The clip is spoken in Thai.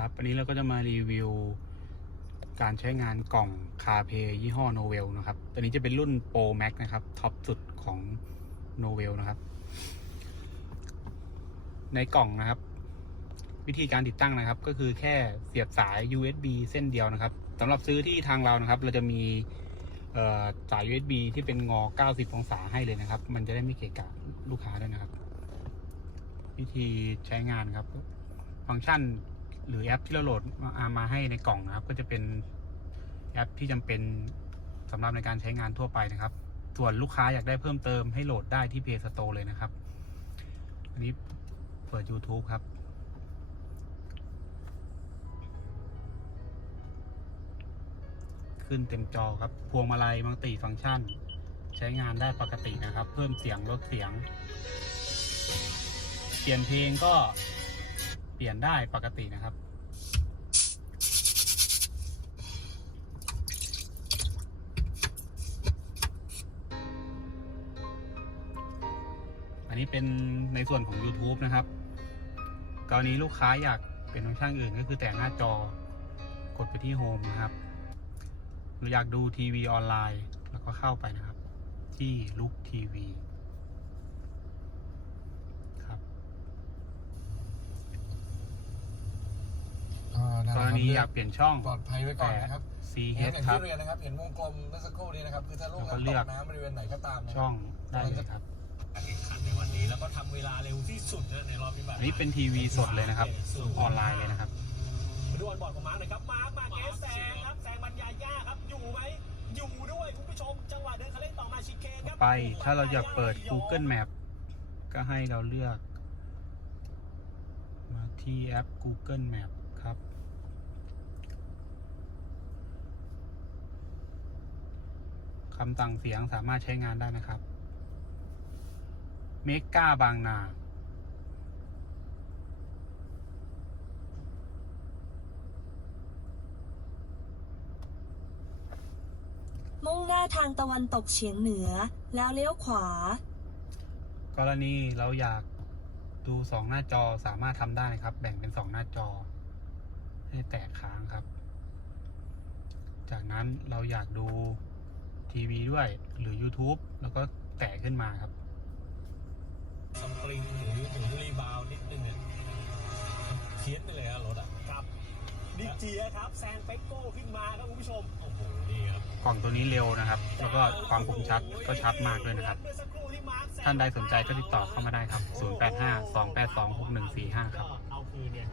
ครับวันนี้เราก็จะมารีวิว การใช้งานกล่องคาเพยี่ห้อโนเวลนะครับ ตัวนี้จะเป็นรุ่นโปรแม็กนะครับ ท็อปสุดของโนเวลนะครับ ในกล่องนะครับ วิธีการติดตั้งนะครับ ก็คือแค่เสียบสาย USB เส้นเดียวนะครับสำหรับซื้อที่ทางเรานะครับ เราจะมีสาย USB ที่เป็นงอ 90 องศาให้เลยนะครับ มันจะได้ไม่เกะกะลูกค้าด้วยนะครับ วิธีใช้งานครับ ฟังก์ชัน หรือแอปที่เราโหลดมามาให้ในกล่องนะครับ ก็จะเป็นแอปที่จำเป็นสำหรับในการใช้งานทั่วไปนะครับ ส่วนลูกค้าอยากได้เพิ่มเติมให้โหลดได้ที่ Play Store เลยนะครับ อันนี้เปิด YouTube ครับขึ้นเต็มจอครับ พวงมาลัยมัลติฟังก์ชัน ใช้งานได้ปกตินะครับ เพิ่มเสียงลดเสียง เปลี่ยนเพลงก็ เปลี่ยนได้ปกตินะครับ อันนี้เป็นในส่วนของ YouTube นะครับกรณีลูกค้าอยากเป็นฟังก์ชันอื่นก็คือแต่งหน้าจอกดไปที่โฮมนะครับหรืออยากดูทีวีออนไลน์ แล้วก็เข้าไปนะครับ ที่ลุกทีวีครับ กรณีอยากเปลี่ยนช่องปลอดภัยไว้ก่อนนะครับ C อย่าง H ที่ครับเรียนนะครับ เห็นวงกลมเมื่อสักครู่นี้นะครับ คือถ้าลูกแล้วก็น้ำเลืตอกกน้ำบริเวณไหนก็ตามนะช่องได้เลยครับการแข่งขันในวันนี้แล้วก็ทำเวลาเร็วที่สุดนะในรอบที่ผ่านอันนี้เป็นทีวีสดเลยนะครับ ออนไลน์เลยนะครับมาดูบอลบอร์ดของมาร์คหน่อยครับ มาร์คมาเกสแซงครับ แซงบรรยาย่าครับ อยู่ไหม อยู่ด้วยคุณผู้ชม จังหวะเดินคันเร่งต่อมาชิเคครับ ไป ถ้าเราอยากเปิด Google Map ก็ให้เราเลือก มาที่แอป Google Map ครับ คำสั่งเสียงสามารถใช้งานได้นะครับ เมกาบางนา มุ่งหน้าทางตะวันตกเฉียงเหนือ แล้วเลี้ยวขวา กรณีเราอยากดูสองหน้าจอสามารถทำได้นะครับ แบ่งเป็นสองหน้าจอ ให้แตกค้างครับ จากนั้นเราอยากดู ทีวีด้วยหรือ YouTube แล้วก็แตะขึ้นมาครับสปริงหรือหรือรีบาวด์นิดนึงเนี่ยเพี้ยนไปเลยอะรถอะครับดิเจียครับแซงเป๊กโก้ขึ้นมาครับคุณผู้ชมโอ้โหนี่ครับกล่องตัวนี้เร็วนะครับ แล้วก็ความคมชัดก็ชัดมากด้วยนะครับ ท่านใดสนใจก็ติดต่อเข้ามาได้ครับ 085 282 6145 ครับเอาคืนเนี่ย